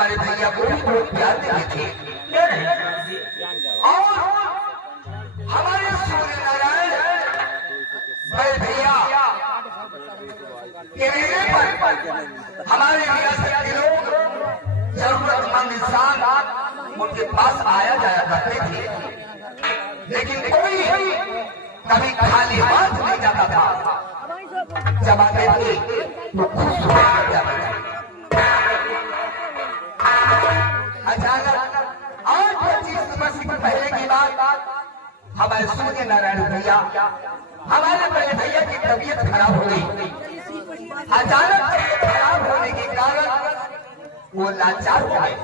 हमारे भैया को भी बहुत प्यार देते थे और हमारे सूर्य नारायण बड़े भैया के मेरे पर हमारे रियासत के लोग जरूरतमंद इंसान उनके पास आया जाया करते थे, लेकिन कोई कभी खाली हाथ नहीं जाता था। जब आते थे तो खुश हो जाते थे। अचानक 8-25 वर्ष पहले की बात, हमारे सूर्य नारायण भैया हमारे बड़े भैया की तबीयत खराब हो गई। अचानक तबीयत खराब होने के कारण वो लाचार हो गए।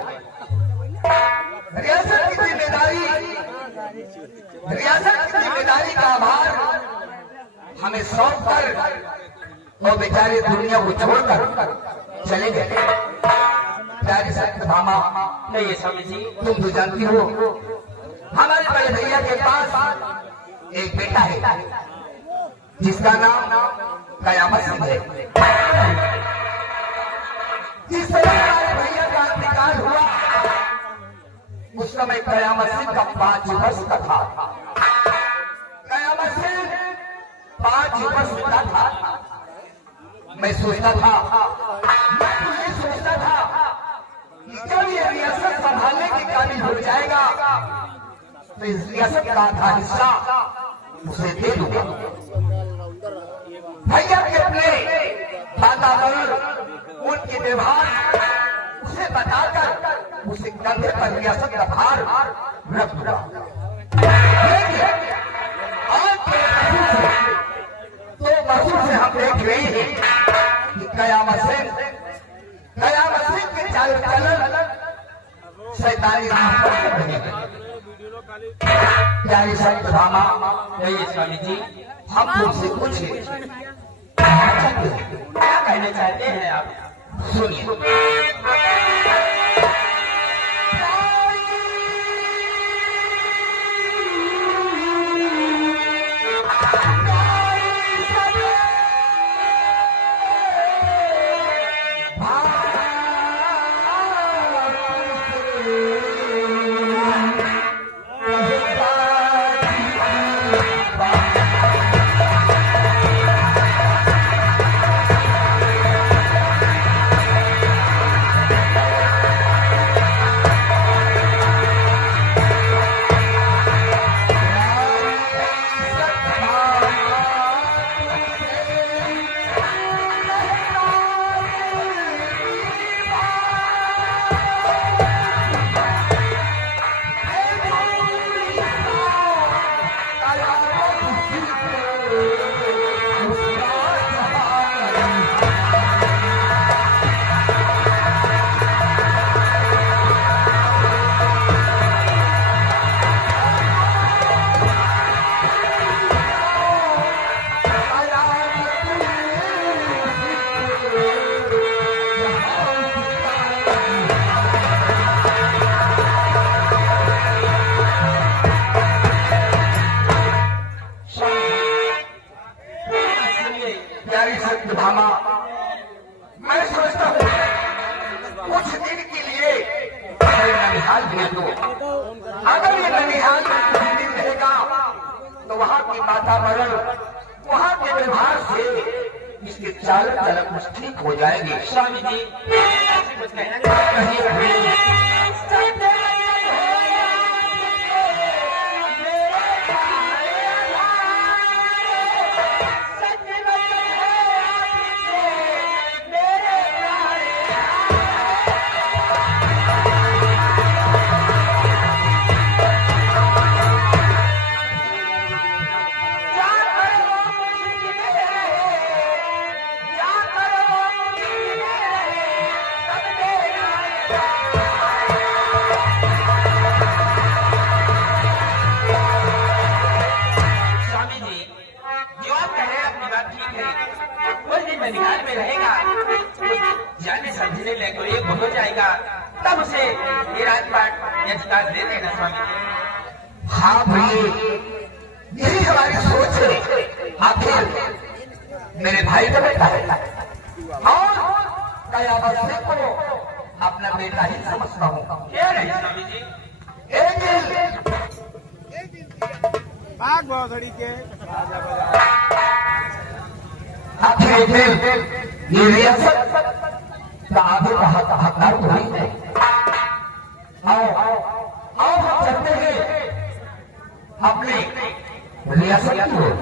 रियासत की जिम्मेदारी का भार हमें सौंप कर और बेचारे दुनिया को छोड़कर चले गए। प्यारे सत्यभामा, नहीं स्वामी जी, तुम तो जानती हो हमारे बड़े भैया के पास एक बेटा है जिसका नाम कयामत सिंह है। जिस समय हमारे भैया का इंतकाल हुआ उस समय कयामत सिंह का 5 वर्ष का था। कयामत सिंह 5 वर्ष का था। मैं सोचता था कि जब ये रियासत संभालने के काबिल हो जाएगा तो इस रियासत का आधा हिस्सा उसे दे दूंगा। भैया के अपने वातावरण, उनके व्यवहार उसे बताकर उसे कंधे पर रियासत का भार रख दूंगा। तो वर्षों से हम देख रहे हैं कि कयामत सिंह के चाल चलन शैतानी राह पर चल रहे हैं। प्यारे सत्यभामा, नहीं स्वामी जी, हम तुमसे कुछ क्या कहना चाहते हैं आप? सुनिए। मैं सोचता हूँ कुछ दिन के लिए ननिहाल भेज दो। अगर ये ननिहाल कुछ दिन रहेगा तो वहाँ की वातावरण, वहाँ के व्यवहार से इसके चाल चलन कुछ ठीक हो जाएंगे। स्वामी जी, कुछ कहना ननिहाल में रहेगा, जाने समझने लगे एक हो जाएगा, तब उसे ये राजपाट अधिकार दे देना स्वामी जी। हाँ भाई, यही हमारी सोच है। आखिर मेरे भाई का बेटा है और कयामत सिंह को अपना अपना बेटा ही समझता हूँ। ये नहीं स्वामी जी, एक दिन भाग बहुत घड़ी के आखिर ये रियासत का आगे का हकदार तो नहीं है। आओ हम चलते हैं अपने रियासत की ओर।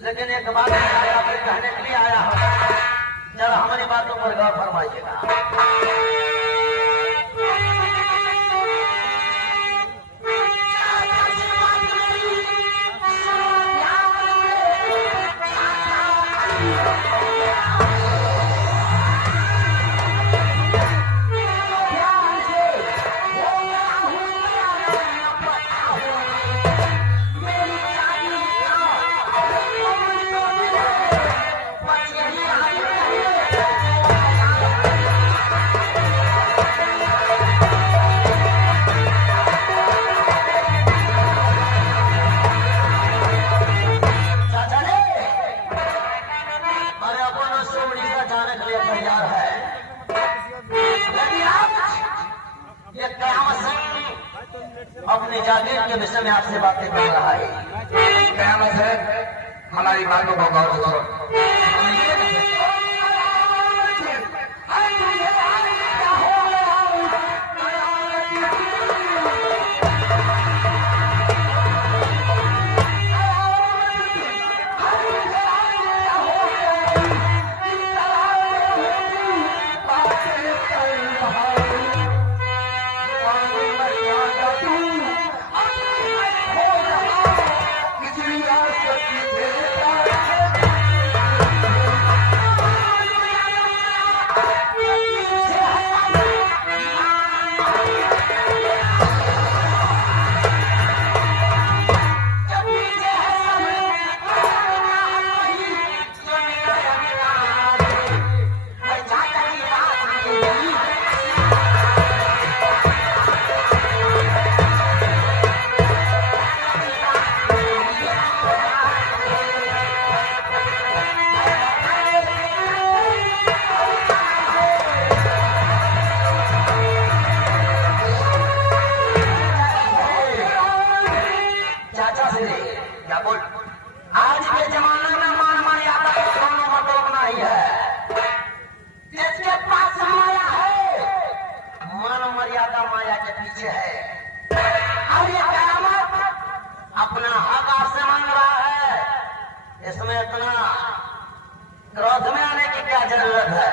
लेकिन एक बात आया फिर कहने के लिए आया हूं, जरा हमारी बातों पर गौर फरमाइएगा। अपनी जागीर के विषय में आपसे बातें कर रहा है। कयामत है, हमारी बातों को गौर करो। आज के जमाने में मान मर्यादा का कोनो मतलब नहीं है। जिसके पास माया है, मान मर्यादा माया के पीछे है। अब ये कयामत अपना हक आपसे मांग रहा है, इसमें इतना क्रोध में आने की क्या जरूरत है?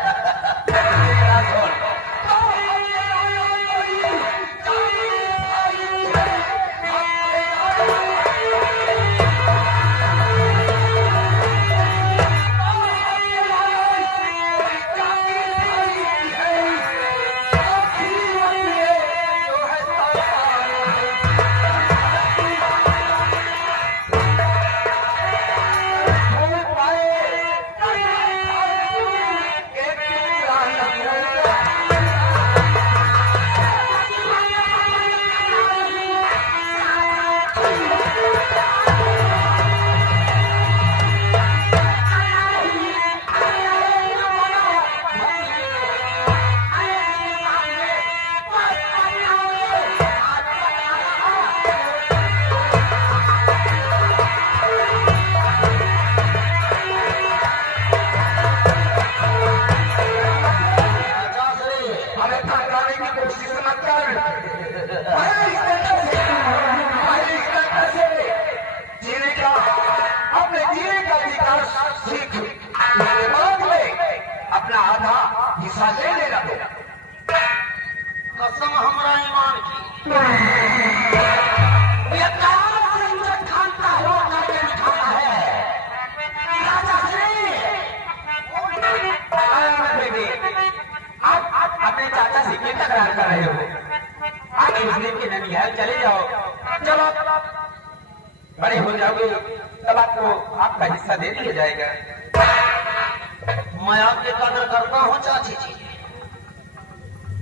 क्यों तकरार कर रहे हो? आगे उस दिन के ननिहाल चले जाओ, चलो बड़े हो जाओगे तब आपको आपका हिस्सा दे दिया जाएगा। मैं आपकी कदर करता हूँ चाची जी,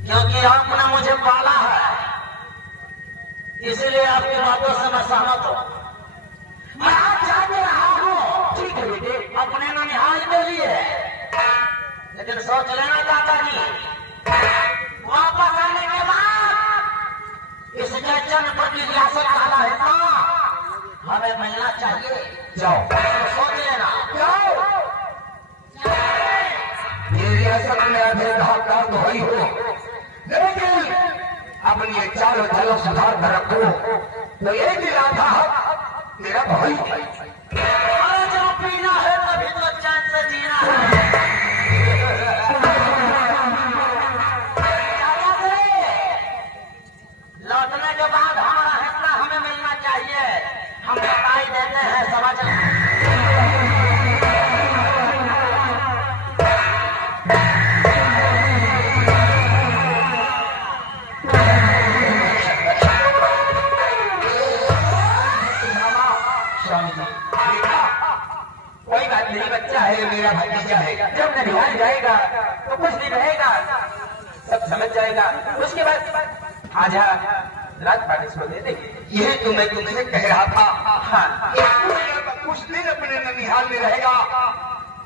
क्योंकि आपने मुझे पाला है, इसलिए आपकी बातों से मैं सहमत हूँ। मैं आज जाने रहा हूँ, ठीक है बेटे, अपने ननिहाल के लिए, लेकिन सोच लेना दादाजी, वापस आने के बाद इसके जन्म प्रतिज्ञा से पहला हिस्सा हमें मिलना चाहिए। जाओ तो सोच लेना। जाओ, ये रियासत में हकदार तो वही हो, लेकिन अपनी ये चाल चलो सुधार कर रखो, तो एक ही राधा हक तेरा भाई है। अरे जो पीना है तभी तो चैन से जीना है। लौटने के बाद हमारा हिस्सा हमें मिलना चाहिए। हम बताई देते हैं, समझ स्वामी जी देखा, कोई बात नहीं, बच्चा है, मेरा भतीजा है। जब ननिहाल जाएगा तो कुछ दिन रहेगा, सब समझ जाएगा, उसके बाद आजा रात पानी सो दे देंगे। यही तो मैं तुमसे कह रहा था। हाँ, कुछ दिन अपने ननिहाल में रहेगा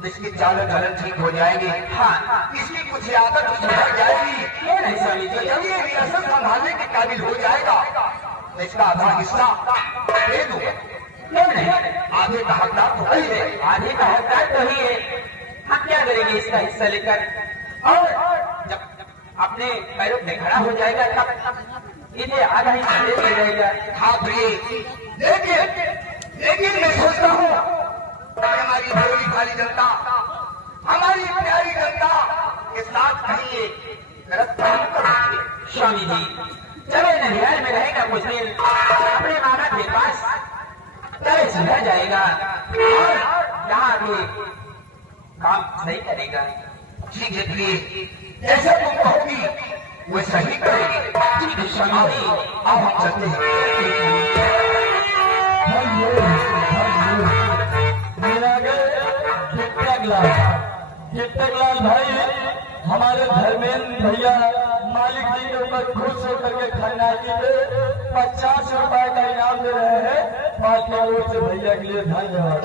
तो इसकी चाल चलन ठीक हो जाएगी। हाँ, इसकी कुछ आदत सुधर जाएगी। ये नहीं स्वामी तो जी, जब ये रियासत संभालने के काबिल हो जाएगा तो इसका आधा हिस्सा दे दूंगा। क्यों नहीं, आधे का हकदार तो वही है। आधे का हकदार तो ही है, हम क्या करेंगे इसका हिस्सा लेकर? और जब अपने पैरों पे खड़ा हो जाएगा तब इसे आधा हिस्सा दे दिया जाएगा। हाँ प्रिय, लेकिन मैं सोचता हूँ कि हमारी भोली भाली जनता, हमारी प्यारी जनता के साथ कहीं ये गलत काम कर रही है। स्वामी जी, चलो ननिहाल में रहेगा कुछ दिन, अपने माँ बाप के पास चले सुधर जाएगा और यहाँ भी काम सही करेगा। ठीक है प्रिय, जैसा तुम कहोगी वैसा ही करेंगे। ठीक है स्वामी जी, अब हम चलते हैं। चित्तकलाल भाई, हमारे धर्मेंद्र भैया मालिक जी के ऊपर खुश होकर के खन्ना जी पे 50 रुपए का इनाम दे रहे हैं। पार्टी ओर से भैया के लिए धन्यवाद।